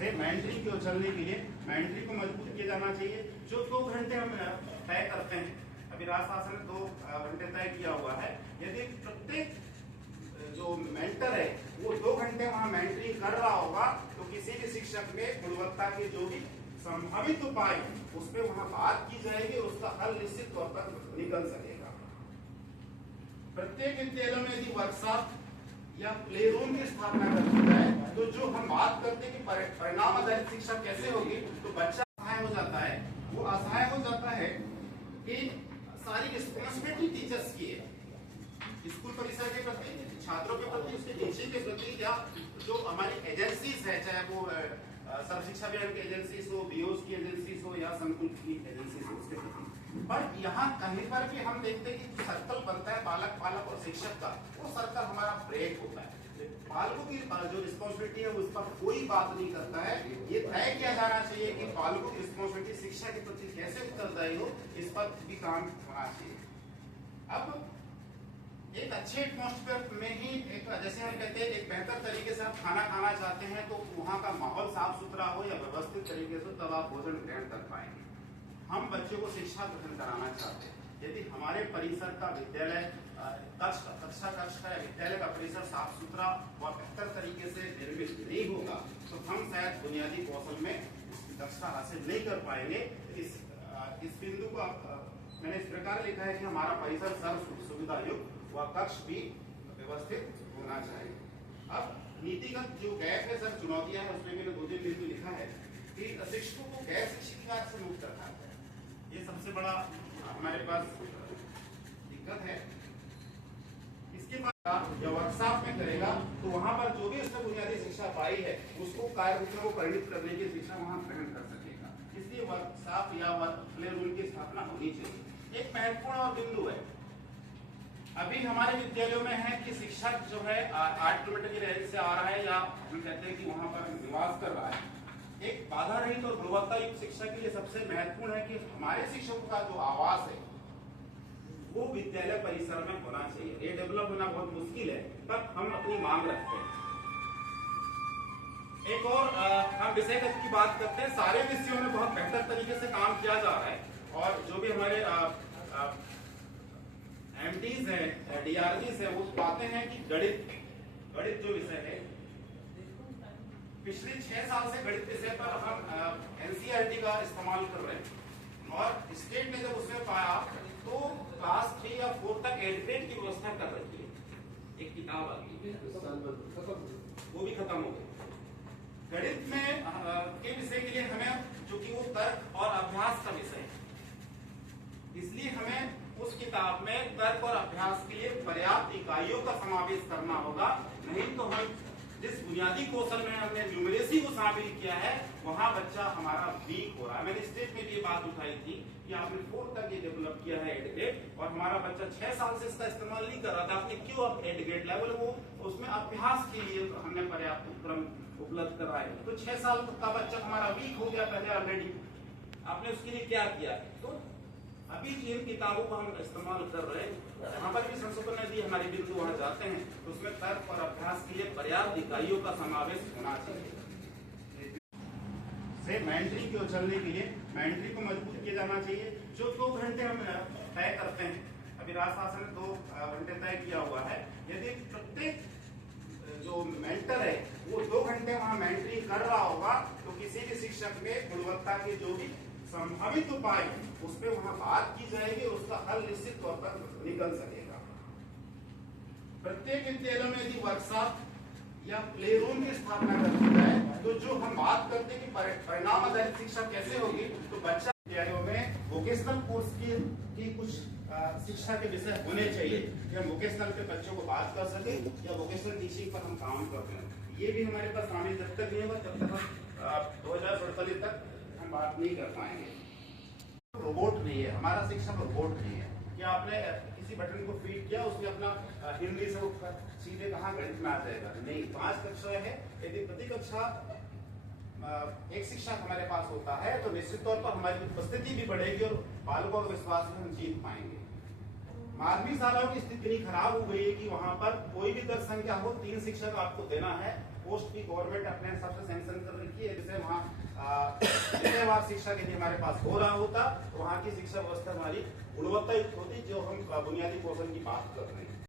से मेंटरी को चलने के लिए मेंटरी को मजबूत किया जाना चाहिए। जो 2 घंटे हम तय करते हैं, अभी राजशासन ने 2 घंटे तय किया हुआ है। यदि प्रत्येक जो मेंटर है वो 2 घंटे वहां मेंटरिंग कर रहा होगा तो किसी भी शिक्षक में गुणवत्ता के जो भी संभावित उपाय उस पर वहां बात की जाएगी और उसका हल निश्चित तौर पर निकल सकेगा। प्रत्येक विद्यालय में यदि वर्कशॉप या प्ले रूम की स्थापना कर दी जाए तो जो हम बात करते हैं कि परिणाम आधारित शिक्षा कैसे होगी, तो बच्चा असहाय हो जाता है। वो असहाय हो जाता है कि सारी रिस्पॉन्सिबिलिटी टीचर्स की है, स्कूल परिसर के प्रति, छात्रों के प्रति, उसके टीचिंग के प्रति, या जो हमारी एजेंसीज है, चाहे वो सर्व शिक्षा अभियान की एजेंसीज हो, बीओस की एजेंसीज हो या संकुल की एजेंसीज हो, उसके प्रति। पर यहाँ कहीं पर भी हम देखते हैं कि सर्कल बनता है बालक पालक और शिक्षक का, वो सर्कल हमारा ब्रेक होता है। बालकों की जो रिस्पॉन्सिबिलिटी है उस पर कोई बात नहीं करता है। ये तय किया जाना चाहिए कि बालकों की रिस्पॉन्सिबिलिटी शिक्षा के प्रति कैसे उत्तरदायी हो, इस पर भी काम होना चाहिए। अब एक अच्छे एटमॉस्फेयर में ही जैसे हम कहते हैं एक बेहतर तरीके से आप खाना खाना चाहते हैं तो वहाँ का माहौल साफ सुथरा हो या व्यवस्थित तरीके से, तब आप भोजन ग्रहण कर पाएंगे। हम बच्चों को शिक्षा ग्रहण कराना चाहते हैं। यदि हमारे परिसर का विद्यालय कक्षा का विद्यालय का परिसर साफ सुथरा व बेहतर तरीके से निर्मित नहीं होगा तो हम शायद बुनियादी कौशल में दक्षता हासिल नहीं कर पाएंगे। इस बिंदु को मैंने इस प्रकार लिखा है कि हमारा परिसर सर्व सुविधा युक्त व कक्ष भी व्यवस्थित होना चाहिए। अब नीतिगत जो गैप है सर, चुनौतियां है, उसमें मैंने 2-3 बिंदु लिखा है कि शिक्षकों को गैर शिक्षित कार्य से मुक्त रखा जाए। ये सबसे बड़ा हमारे पास दिक्कत है। इसके बाद जब वर्कशॉप में करेगा तो वहां पर जो भी उसने बुनियादी शिक्षा पाई है उसको कार्यक्षेत्र को परिणित करने की शिक्षा वहां ग्रहण कर सकेगा। इसलिए वर्कशॉप या प्ले रूम की स्थापना होनी चाहिए। एक महत्वपूर्ण और बिंदु है, अभी हमारे विद्यालयों में है कि शिक्षक जो है 8 किलोमीटर की रेंज से आ रहा है या हम कहते हैं कि वहां पर निवास कर रहा है। एक बाधा रहित और गुणवत्ता युक्त शिक्षा के लिए सबसे महत्वपूर्ण है कि हमारे शिक्षकों का जो आवास है वो विद्यालय परिसर में होना चाहिए। ये डेवलप होना बहुत मुश्किल है पर हम अपनी मांग रखते हैं। एक और हम विषयगत की बात करते हैं। सारे विषयों में बहुत बेहतर तरीके से काम किया जा रहा है और जो भी हमारे एमटीज है, डीआरजीज है, वो पाते हैं कि गणित जो विषय है, पिछले 6 साल से गणित विषय पर हम एनसीईआरटी का इस्तेमाल कर रहे हैं और स्टेट ने जब उसमें पाया तो क्लास 3 या 4 तक एडिटेड की व्यवस्था कर रही है। एक किताब आ गई, वो भी खत्म हो गई। गणित में के विषय के लिए हमें, जो कि वो तर्क और अभ्यास का विषय है, इसलिए हमें उस किताब में तर्क और अभ्यास के लिए पर्याप्त इकाइयों का समावेश करना होगा। नहीं तो हम जिस बुनियादी कौशल में हमने न्यूमरेसी को शामिल किया है वहां बच्चा हमारा वीक हो रहा है। मैंने स्टेट में ये बात उठाई थी कि आपने 4 तक ये डेवलप किया है एडग्रेड और हमारा बच्चा 6 साल से इसका इस्तेमाल नहीं कर रहा था। आपने क्यों अब एडग्रेड लेवल वो उसमें अभ्यास के लिए हमने पर्याप्त उपक्रम उपलब्ध कराए, तो 6 साल का बच्चा हमारा वीक हो गया पहले ऑलरेडी। आपने उसके लिए क्या किया? तो अभी जिन किताबों को हम इस्तेमाल कर रहे हैं वहां पर भी संशोधन यदि हमारे बिंदु वहां जाते हैं तो उसमें तर्क और अभ्यास के लिए पर्याप्त इकाइयों का समावेश होना चाहिए। से मेंटरी को चलने के लिए मेंटरी को मजबूत किया जाना चाहिए। जो 2 घंटे हम तय करते हैं, अभी राजशासन ने 2 घंटे तय किया हुआ है। यदि प्रत्येक जो मेंटर है वो 2 घंटे वहां मेंटरिंग कर रहा होगा तो किसी भी शिक्षक में गुणवत्ता के जो भी संभावित उपाय उस पर वहां बात की जाएगी और उसका हल निश्चित तौर पर निकल सकेगा। प्रत्येक विद्यालय में यदि वर्कशॉप या प्ले रूम की स्थापना कर दी जाए तो जो हम बात करते हैं कि परिणाम आधारित शिक्षा कैसे होगी, तो बच्चा विद्यालयों में वोकेशनल कोर्स की कुछ शिक्षा के विषय होने चाहिए कि हम वोकेशनल के बच्चों को बात कर सके या वोकेशनल टीचिंग पर हम काम करते हैं। ये भी हमारे पास शामिल जब तक नहीं होगा तब तक हम 2047 तक हम बात नहीं कर पाएंगे। रोबोट नहीं है हमारा शिक्षक, रोबोट नहीं है कि आपने किसी बटन को फीड किया उसने अपना हिंदी से सीधे कहाँ गणित में आ जाएगा। नहीं, 5 कक्षा है, यदि प्रति कक्षा एक शिक्षक हमारे पास होता है तो निश्चित तौर पर हमारी उपस्थिति भी बढ़ेगी और बालकों का विश्वास में हम जीत पाएंगे। माध्यमिक शालाओं की स्थिति इतनी खराब हो गई है कि वहां पर कोई भी दर संख्या हो 3 शिक्षक आपको देना है। पोस्ट की गवर्नमेंट अपने हिसाब से सैंक्शन कर रखी है, जैसे विषयवार शिक्षा के लिए हमारे पास हो रहा होता तो वहाँ की शिक्षा व्यवस्था हमारी गुणवत्ता युक्त होती, जो हम बुनियादी कौशल की बात कर रहे हैं।